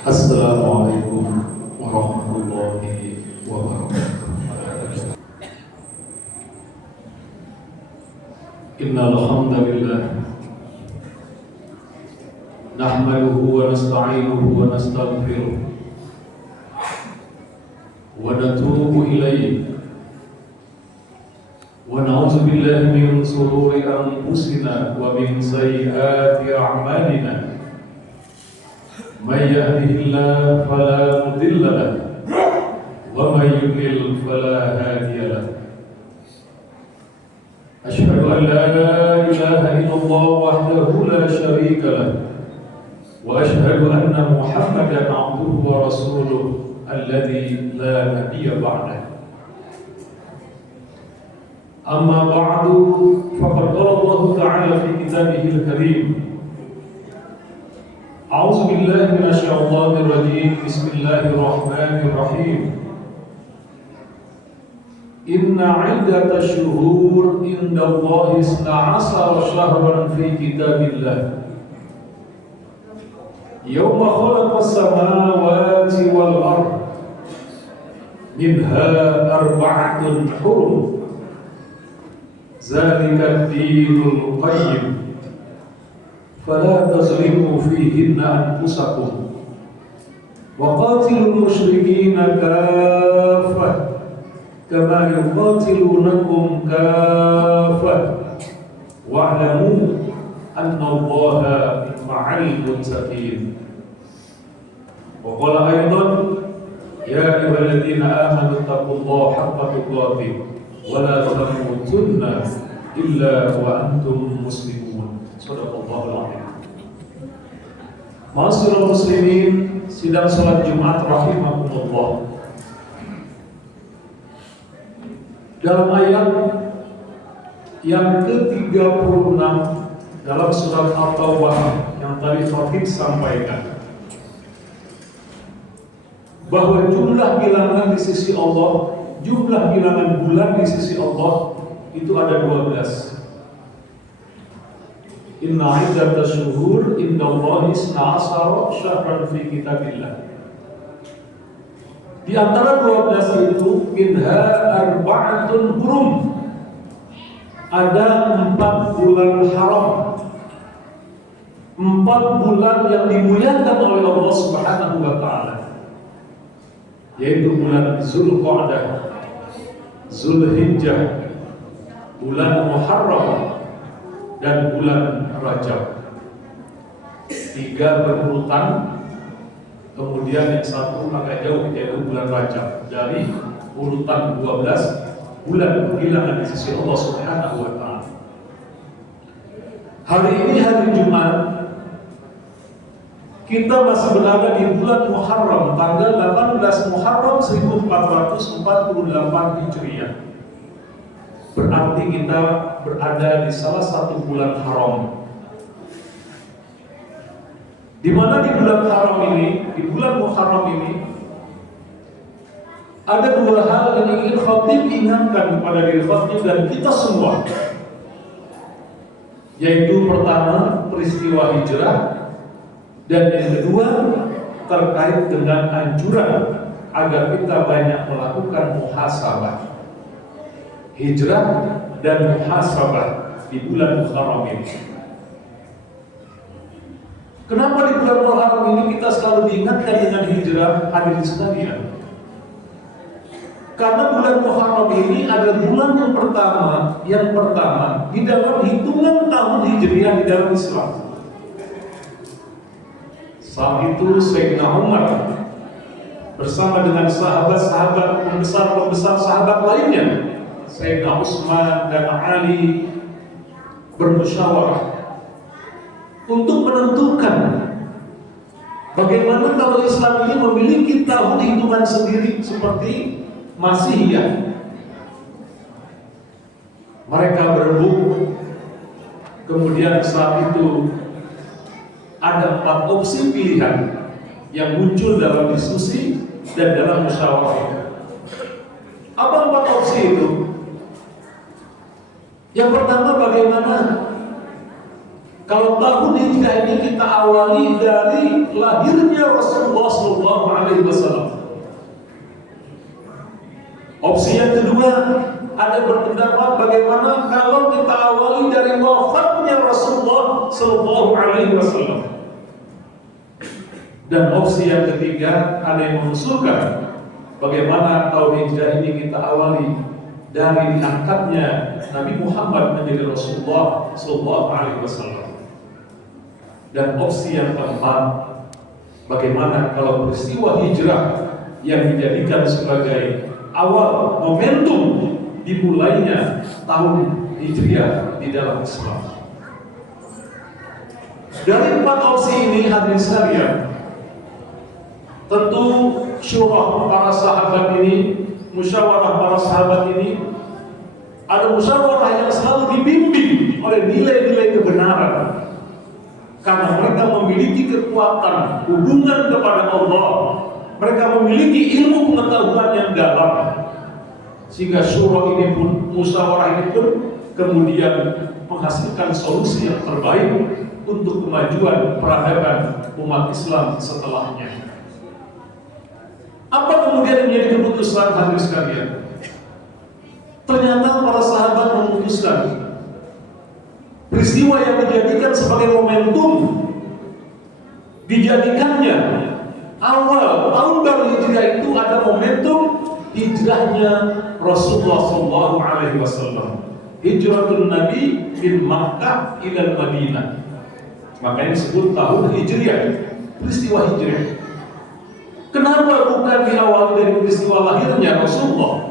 Assalamualaikum warahmatullahi wabarakatuh. Innal hamdalillah nahmaduhu wa nasta'inuhu wa nastaghfiruh wa natubu ilayhi wa na'udzu billahi min shururi anfusina wa min sayyiati a'malina. Man yahdihillahu fala mudilla lahu wa man yudlil fala hadiya lahu. Asyhadu an la ilaha illallah wahdahu la syarika lahu wa asyhadu anna Muhammadan abduhu wa rasuluh alladzi la nabiyya ba'dahu. Amma ba'du, faqad qala Allah ta'ala fi kitabihil karim. A'udzu billahi minasyaitonir rajim. Bismillahirrahmanirrahim. Inna 'iddatash shuhur indallahi 12 syahran fi kitabillah. Yawma khalaqas samawati wal ardh minha arba'atun hurum. Zalika ad-dinul qayyim. فلا تظلموا فيهن أنفسكم وقاتلوا المشركين كافة كما يقاتلونكم كافة واعلموا أن الله مع المتقين. وقال أيضا يا أيها الذين آمنوا اتقوا الله حق تقاته ولا تموتن إلا وأنتم مسلمون. Sadaqallahul azim. Ma'asyiral muslimin, sidang salat Jumat rahimakumullah. Dalam ayat yang ke-36 dalam surat At-Taubah yang tadi Khatib sampaikan, bahwa jumlah bilangan di sisi Allah, jumlah bilangan bulan di sisi Allah itu ada 12. Inna 'iddatash shuhur indallahi 12 syahran fi kitabillah. Di antara 12 itu minha arba'atun hurum. Ada 4 bulan haram. 4 bulan yang dimuliakan oleh Allah Subhanahu wa taala. Yaitu bulan Zulqa'dah, Zulhijjah, bulan Muharram dan bulan Rajab. 3 berurutan, kemudian yang satu agak jauh yaitu bulan Rajab. Dari urutan 12 bulan bilangan di sisi Allah Subhanahu wa taala. Hari ini hari Jumat, kita masih berada di bulan Muharram, tanggal 18 Muharram 1448 Hijriah. Berarti kita berada di salah satu bulan haram. Di mana di bulan haram ini, di bulan Muharram ini, ada 2 hal yang ingin Khatib ingatkan kepada diri Khatib dan kita semua. Yaitu pertama, peristiwa hijrah, dan yang kedua terkait dengan anjuran agar kita banyak melakukan muhasabah. Hijrah dan muhasabah di bulan Muharram ini. Kenapa di bulan Muharram ini kita selalu diingatkan dengan hijrah, hadirin sekalian? Karena bulan Muharram ini adalah bulan yang pertama di dalam hitungan tahun Hijriah di dalam Islam. Saat itu Sayyidina Umar bersama dengan sahabat-sahabat pembesar sahabat lainnya, Sayyidina Utsman dan Ali, bermusyawarah untuk menentukan bagaimana kalau Islam ini memiliki tahun hitungan sendiri seperti Masihiyah. Mereka berebut, kemudian saat itu ada 4 opsi pilihan yang muncul dalam diskusi dan dalam musyawarah. Apa 4 opsi itu? Yang pertama, bagaimana Kalau tahun hijrah ini kita awali dari lahirnya Rasulullah SAW. Opsi yang kedua, ada berpendapat bagaimana kalau kita awali dari wafatnya Rasulullah SAW. Dan opsi yang ketiga, ada yang mengusulkan bagaimana tahun hijrah ini kita awali dari diangkatnya Nabi Muhammad menjadi Rasulullah SAW. Dan opsi yang keempat, bagaimana kalau peristiwa hijrah yang dijadikan sebagai awal momentum dimulainya tahun hijriah di dalam Islam. Dari empat opsi ini, hadirin sekalian, tentu syurah para sahabat ini, musyawarah para sahabat ini, ada musyawarah yang selalu dibimbing oleh nilai-nilai kebenaran. Karena mereka memiliki kekuatan hubungan kepada Allah, mereka memiliki ilmu pengetahuan yang dalam, sehingga syura ini pun, musyawarah ini pun kemudian menghasilkan solusi yang terbaik untuk kemajuan peradaban umat Islam setelahnya. Apa kemudian menjadi keputusan, hadirin sekalian? Ternyata para sahabat memutuskan peristiwa yang dijadikan sebagai momentum, dijadikannya awal tahun baru hijrah itu ada momentum hijrahnya Rasulullah SAW. Hijratul Nabi min Makkah ila Madinah. Makanya disebut tahun hijriah, peristiwa hijrah. Kenapa bukan diawali dari peristiwa lahirnya Rasulullah?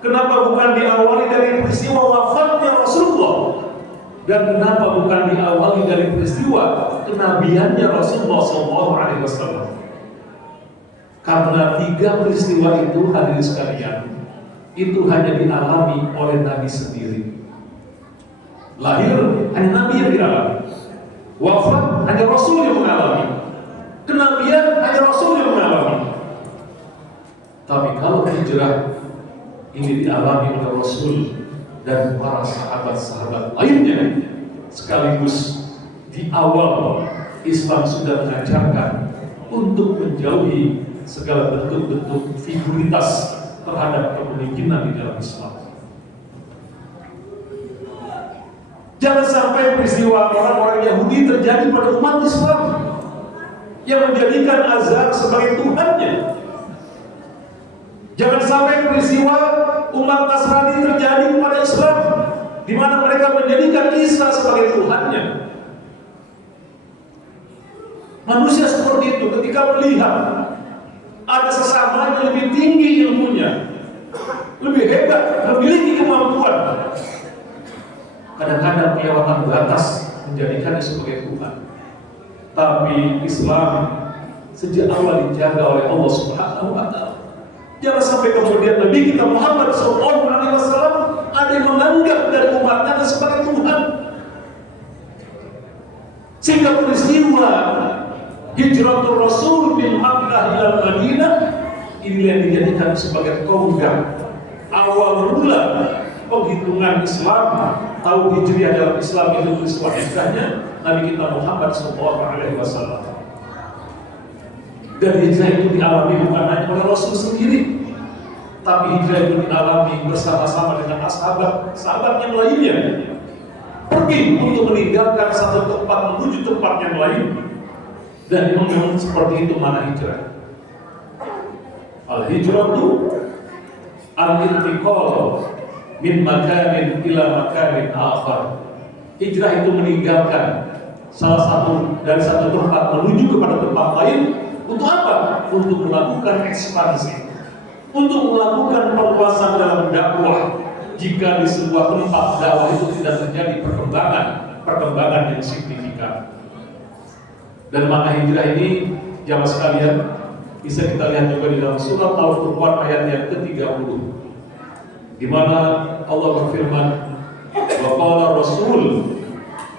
Kenapa bukan diawali dari peristiwa wafatnya Rasulullah? Dan kenapa bukan diawali dari peristiwa kenabiannya Rasulullah SAW? Karena tiga peristiwa itu, hadirin sekalian, itu hanya dialami oleh Nabi sendiri. Lahir hanya Nabi yang dialami, wafat hanya Rasul yang mengalami, kenabian hanya Rasul yang mengalami. Tapi kalau hijrah ini dialami oleh Rasul dan para sahabat-sahabat lainnya, sekaligus di awal Islam sudah mengajarkan untuk menjauhi segala bentuk-bentuk figuritas terhadap kepemimpinan di dalam Islam. Jangan sampai peristiwa orang-orang Yahudi terjadi pada umat Islam yang menjadikan azab sebagai Tuhannya. Jangan sampai peristiwa umat Nasrani terjadi kepada Islam, di mana mereka menjadikan Isa sebagai Tuhannya. Manusia seperti itu ketika melihat ada sesama yang lebih tinggi ilmunya, lebih hebat, memiliki kemampuan, kadang-kadang kelewatan batas menjadikannya sebagai Tuhan. Tapi Islam sejak awal dijaga oleh Allah Subhanahu wa Ta'ala. Jangan sampai kemudian Nabi kita Muhammad SAW ada yang menganggap dari umatnya sebagai Tuhan, sehingga peristiwa hijratul Rasul min Makkah ila Madinah ini yang dijadikan sebagai tonggak awal mula penghitungan Islam. Tahu hijriah dalam Islam itu peristiwa hijrahnya Nabi kita Muhammad SAW. Dan hijrah itu dialami bukan hanya oleh Rasul sendiri, tapi hijrah itu dialami bersama-sama dengan sahabat yang lainnya. Pergi untuk meninggalkan satu tempat menuju tempat yang lain. Dan memang seperti itu mana hijrah. Al-hijratu al-intiqal min makanin ila makanin akhar. Hijrah itu meninggalkan salah satu dari satu tempat menuju kepada tempat lain. Untuk apa? Untuk melakukan ekspansi, untuk melakukan perluasan dalam dakwah. Jika di sebuah tempat dakwah itu tidak terjadi perkembangan yang signifikan. Dan makna hijrah ini, jamaah sekalian, bisa kita lihat juga di dalam surat Al-Furqan ayat yang ke-30, di mana Allah berfirman, wa qala Rasul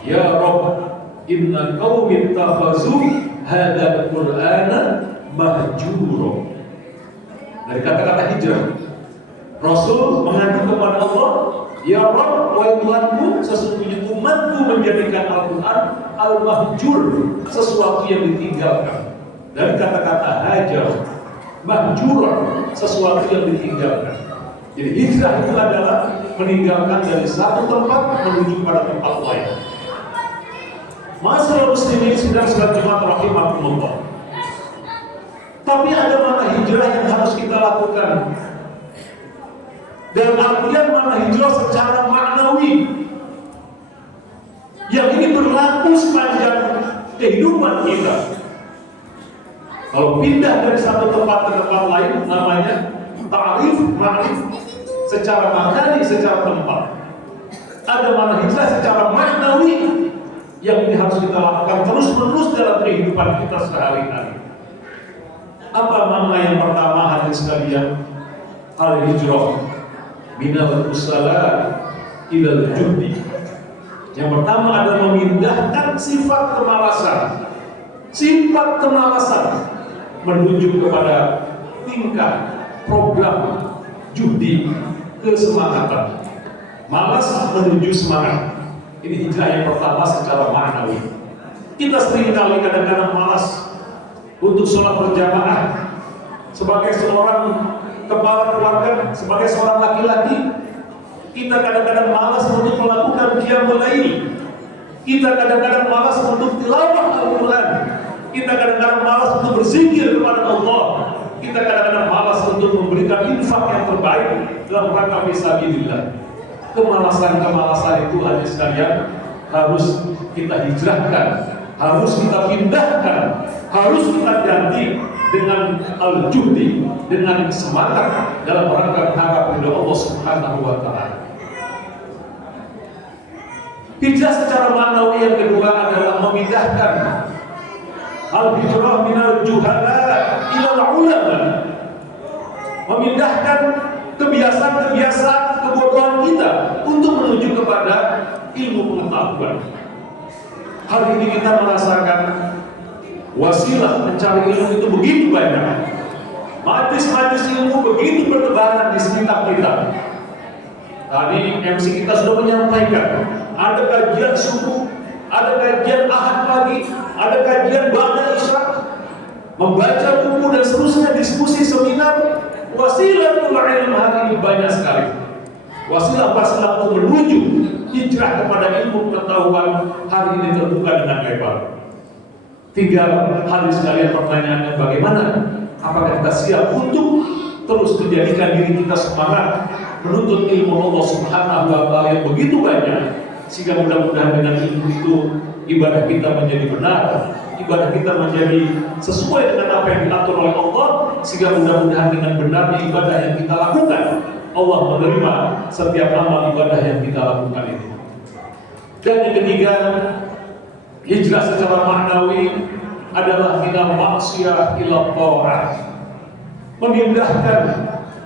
ya Rabb inna qaumi ittakhazu hadzal Qur'ana mahjura. Dari kata-kata hijrah, Rasul mengadu kepada Allah, ya Rabb, wahai Tuhanku, sesungguhnya hikmatku menjadikan Al-Quran al-mahjur, sesuatu yang ditinggalkan. Dari kata-kata hajar, mahjur, sesuatu yang ditinggalkan. Jadi hijrah itu adalah meninggalkan dari satu tempat menuju pada tempat lain. Masalah muslimin sidang salat Jumat rahimahumullah. Tapi ada mana hijrah yang harus kita lakukan? Dalam artian mana hijrah secara maknawi, yang ini berlaku sepanjang kehidupan kita. Kalau pindah dari satu tempat ke tempat lain, namanya ta'rif, ma'rif, secara maknani, secara tempat. Ada mana hijrah secara maknawi, yang ini harus kita lakukan terus-menerus dalam kehidupan kita sehari-hari. Apa makna yang pertama, hadirin sekalian? Al-hijrah minal usalah ilal judi. Yang pertama adalah memindahkan sifat kemalasan. Sifat kemalasan menuju kepada tingkat program judi kesemangatan. Malas menuju semangat. Ini hijrah yang pertama secara maknawi. Kita seringkali kadang-kadang malas untuk sholat berjamaah. Sebagai seorang kepala keluarga, sebagai seorang laki-laki, kita kadang-kadang malas untuk melakukan qiyamul lail. Kita kadang-kadang malas untuk tilawah Al-Quran. Kita kadang-kadang malas untuk berzikir kepada Allah. Kita kadang-kadang malas untuk memberikan infak yang terbaik dalam rangka fisabilillah. Kemalasan-kemalasan itu, hadirin sekalian, harus kita hijrahkan, harus kita pindahkan, harus kita ganti dengan al-juhdi, dengan semangat dalam rangka mengharap ridha Allah Subhanahu wa taala. Hijrah secara maknawi yang kedua adalah memindahkan al-hijrah minal juhala ilal ulama. Memindahkan kebiasaan-kebiasaan kebodohan kita untuk menuju kepada ilmu pengetahuan. Hari ini kita merasakan wasilah mencari ilmu itu begitu banyak. Majlis-majlis ilmu begitu bertebaran di sekitar kita. Tadi MC kita sudah menyampaikan, ada kajian subuh, ada kajian ahad pagi, ada kajian ba'da isya, membaca buku dan seterusnya, diskusi, seminar. Wasilatul ilm hari ini banyak sekali. Wasilah untuk menuju hijrah kepada ilmu pengetahuan hari ini terbuka dengan lebar. Tinggal hadirin sekalian pertanyaannya bagaimana? Apakah kita siap untuk terus menjadikan diri kita semangat menuntut ilmu Allah Subhanahu wa taala yang begitu banyak, sehingga mudah-mudahan dengan ilmu itu ibadah kita menjadi benar, ibadah kita menjadi sesuai dengan apa yang diatur oleh Allah, sehingga mudah-mudahan dengan benarnya ibadah yang kita lakukan, Allah menerima setiap amal ibadah yang kita lakukan itu. Dan yang ketiga, hijrah secara maknawi adalah minal maksiyah ila ta'ah. Memindahkan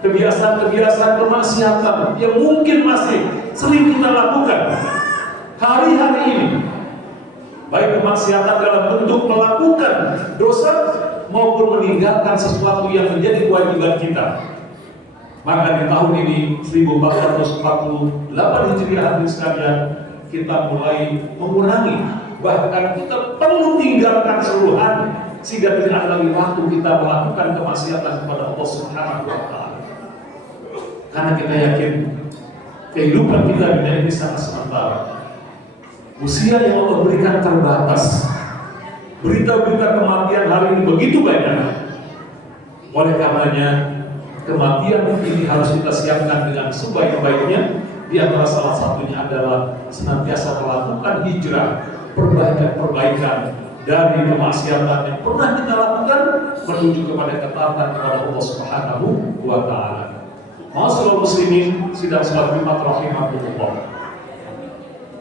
kebiasaan-kebiasaan kemaksiatan yang mungkin masih sering kita lakukan hari-hari ini, baik kemaksiatan dalam bentuk melakukan dosa maupun meninggalkan sesuatu yang menjadi kewajiban kita. Maka di tahun ini 1448 Hijriah hadirin sekalian, kita mulai mengurangi, bahkan kita perlu tinggalkan seluruhan, sehingga tidak ada lagi waktu kita melakukan kemaksiatan kepada Allah Subhanahu wa taala. Karena kita yakin kehidupan kita di dunia ini sangat sementara. Usia yang Allah berikan terbatas. Berita-berita kematian hari ini begitu banyak. Oleh karenanya, kematian ini harus kita siapkan dengan sebaik-baiknya. Di antara salah satunya adalah senantiasa melakukan hijrah, perbaikan-perbaikan dari kemaksiatan yang pernah kita lakukan menuju kepada ketaatan kepada Allah Subhanahu wa taala. Ma'asyiral muslimin sidang salat Jumat rahimahumullah.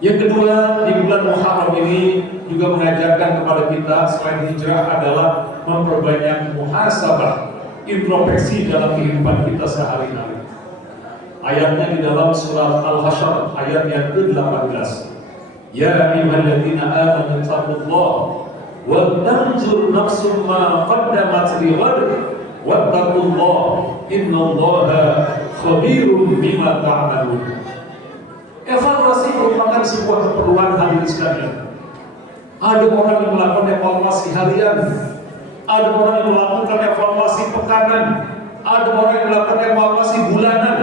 Yang kedua, di bulan Muharram ini juga mengajarkan kepada kita selain hijrah adalah memperbanyak muhasabah, introspeksi dalam kehidupan kita sehari-hari. Ayatnya di dalam surat Al-Hasyr ayat yang ke-18. Ya ayyuhalladzina amanu taqullaha wa tanzur nafsum ma qaddamat lighad wattaqullaha innallaha khabirum bima ta'malun. Evaluasi merupakan sebuah keperluan hadirin sekalian. Ada orang yang melakukan evaluasi harian, ada orang yang melakukan evaluasi pekanan, ada orang yang melakukan evaluasi bulanan,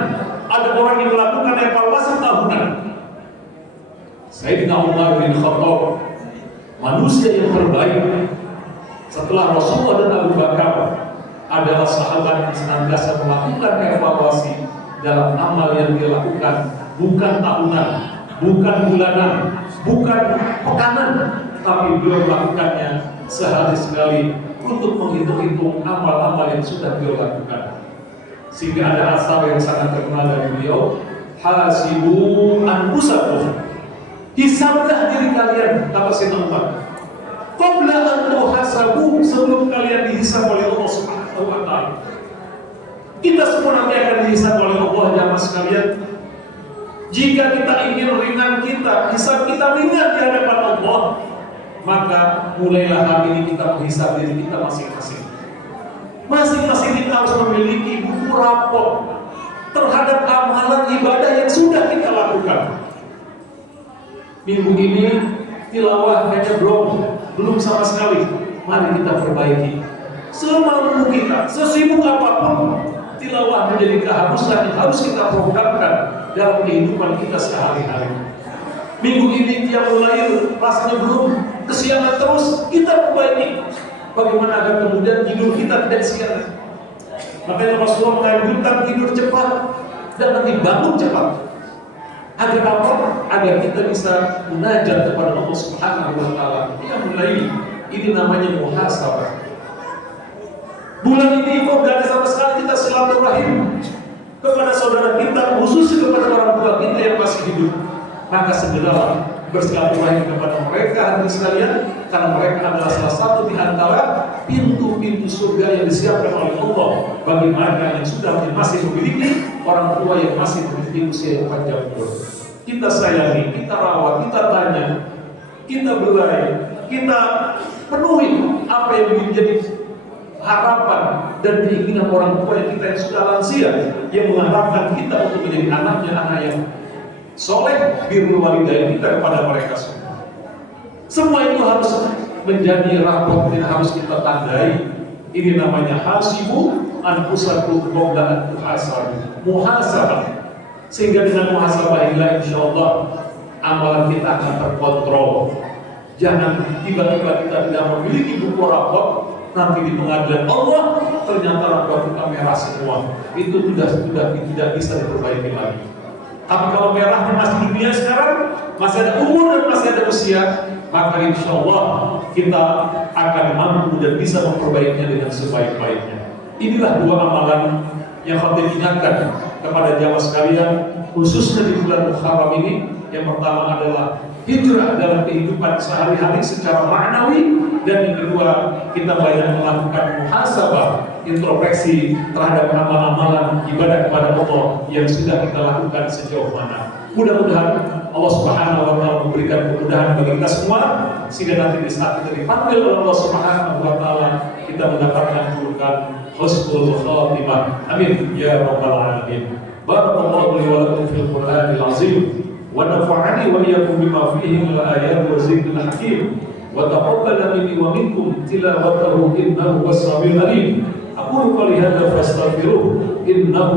ada orang yang melakukan evaluasi tahunan. Sayyidina Umar bin Khattab, manusia yang terbaik setelah Rasulullah dan Abu Bakar, adalah sahabat yang senantiasa melakukan evaluasi dalam amal yang dia lakukan, bukan tahunan, bukan bulanan, bukan pekanan, tapi beliau melakukannya sehari sekali untuk menghitung-hitung amal-amal yang sudah beliau lakukan. Sehingga ada asar yang sangat terkenal dari beliau, hasibu anfusakum, hisablah diri kalian, kata Sayyidina Umar, qabla an tuhasabu, sebelum kalian dihisab oleh Allah Subhanahu wa taala. Kita semua nanti akan dihisab oleh Allah jamaah sekalian. Jika kita ingin ringan hisab kita ringan di hadapan Allah, maka mulailah hari ini kita menghisab diri kita masing-masing. Masing-masing kita harus memiliki buku rapor terhadap amalan ibadah yang sudah kita lakukan. Minggu ini tilawah kayaknya belum sama sekali. Mari kita perbaiki. Semampu kita, sesibuk apapun, tilawah menjadi keharusan yang harus kita programkan dalam kehidupan kita sehari-hari. Minggu ini tiap mulai rasanya belum, kesiangan terus, kita perbaiki. Bagaimana agar kemudian tidur kita tidak siang. Makanya Rasulullah menganjurkan tidur cepat dan nanti bangun cepat. Agar apa? Agar kita bisa munajat kepada Allah Subhanahu wa taala. Ini namanya muhasabah. Bulan ini kok gak ada sama sekali kita silaturahim kepada saudara kita, khususnya kepada orang tua kita yang masih hidup. Maka segeralah bersilaturahim kepada mereka hadirin sekalian, karena mereka adalah salah satu di antara pintu-pintu surga yang disiapkan oleh Allah bagi mereka yang sudah masih memiliki orang tua yang masih memiliki usia yang panjang umur. Kita sayangi, kita rawat, kita tanya, kita berai, kita penuhi apa yang menjadi harapan dan keinginan orang tua yang kita yang sudah lansia, yang mengharapkan kita untuk menjadi anaknya, anak yang soleh, birrul walidain kita kepada mereka semua. Semua itu harus menjadi rapor yang harus kita tandai. Ini namanya hasibu anfusakum qabla an tuhasabu, muhasabah. Sehingga dengan muhasabah inilah insyaallah amalan kita akan terkontrol. Jangan tiba-tiba kita tidak memiliki buku rapor, nanti di pengadilan Allah ternyata rapor kita merah semua. Itu sudah tidak bisa diperbaiki lagi. Tapi kalau merahnya masih di dunia sekarang, masih ada umur dan masih ada usia, maka insya Allah kita akan mampu dan bisa memperbaikinya dengan sebaik-baiknya. Inilah dua amalan yang khatib ingatkan kepada jamaah sekalian, khususnya di bulan Muharram ini. Yang pertama adalah hijrah dalam kehidupan sehari-hari secara maknawi, dan yang kedua kita banyak melakukan muhasabah, introspeksi terhadap amal-amalan ibadah kepada Allah yang sudah kita lakukan sejauh mana. Mudah-mudahan Allah Subhanahu wa taala memberikan kemudahan bagi kita semua, sehingga nanti di saat kita dipanggil oleh Allah Subhanahu wa taala kita mendapatkan julukan husnul khatimah. Amin ya rabbal alamin. Barakallahu li wa lakum fil Qur'anil azim. ونفعني وإياكم بما فيه من الآيات والذكر الحكيم وتقبل مني ومنكم تلاوته إنه هو السميع العليم. أقول قولي هذا فاستغفروه إنه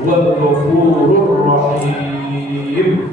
هو الغفور الرحيم.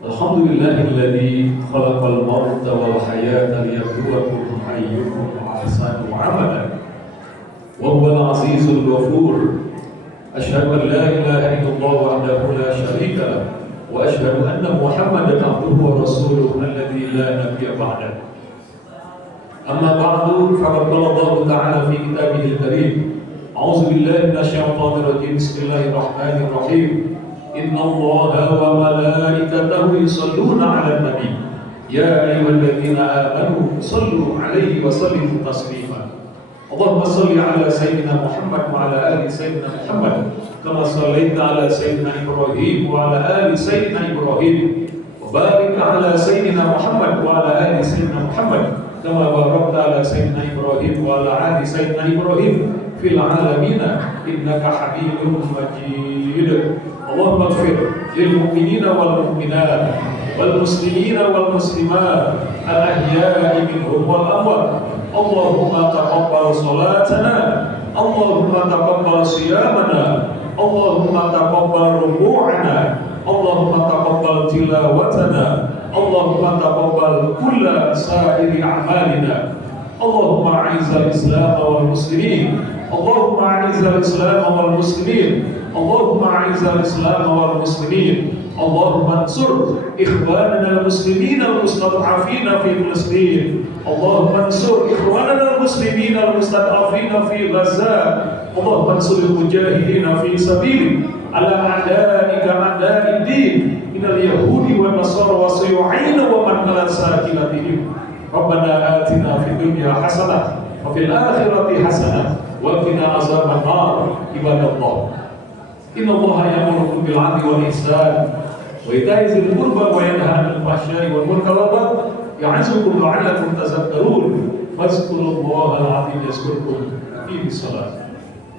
Alhamdulillahilladzi khalaqal mauta wal hayata liyabluwakum ayyukum ahsanu amalan wa huwal azizul ghafur. Asyhadu an la ilaha illallah wahdahu la syarika lah wa asyhadu anna Muhammadan abduhu wa rasuluhu alladzi la nabiyya ba'dahu. Amma ba'du, faqad qala Allah ta'ala fi kitabihil karim. A'udzu billahi minasyaitonir rajim. Bismillahirrahmanirrahim. Inna Allaha wa malaikatahu yusholluna 'alan nabi ya ayyuhalladzina amanu shollu 'alaihi wa sallimu taslima. Allah اللهم صل على سيدنا محمد وعلى آل سيدنا محمد كما صليت على سيدنا إبراهيم وعلى آل سيدنا إبراهيم وبارك على سيدنا محمد وعلى آل سيدنا محمد كما باركت على سيدنا إبراهيم وعلى آل سيدنا إبراهيم في العالمين إنك حميد مجيد. اللهم اغفر للمؤمنين والمؤمنات والمسلمين والمسلمات الأحياء منهم والأموات. اللهم تقبل صلاتنا، اللهم تقبل صيامنا، اللهم تقبل ركوعنا، اللهم تقبل تلاوتنا، اللهم تقبل كل سائر أعمالنا. اللهم أعز الإسلام والمسلمين، اللهم أعز الإسلام والمسلمين، اللهم أعز الإسلام والمسلمين. اللهم انصر إخواننا المسلمين المستضعفين في فلسطين، اللهم انصر إخواننا المسلمين المستضعفين في غزة، اللهم انصر المجاهدين في سبيلك على أعدائك أعداء الدين من اليهود والنصارى والصيوعين ومن على ساكنتهم. ربنا آتنا في الدنيا حسنة وفي الآخرة حسنة وقنا عذاب النار. عباد الله، إن الله يأمركم بالعدل والإحسان وإيتاء ذي القربى وينهى عن الفحشاء والمنكر والبغي يعظكم لعلكم تذكرون. فاذكروا الله العظيم يذكركم. في الصلاة.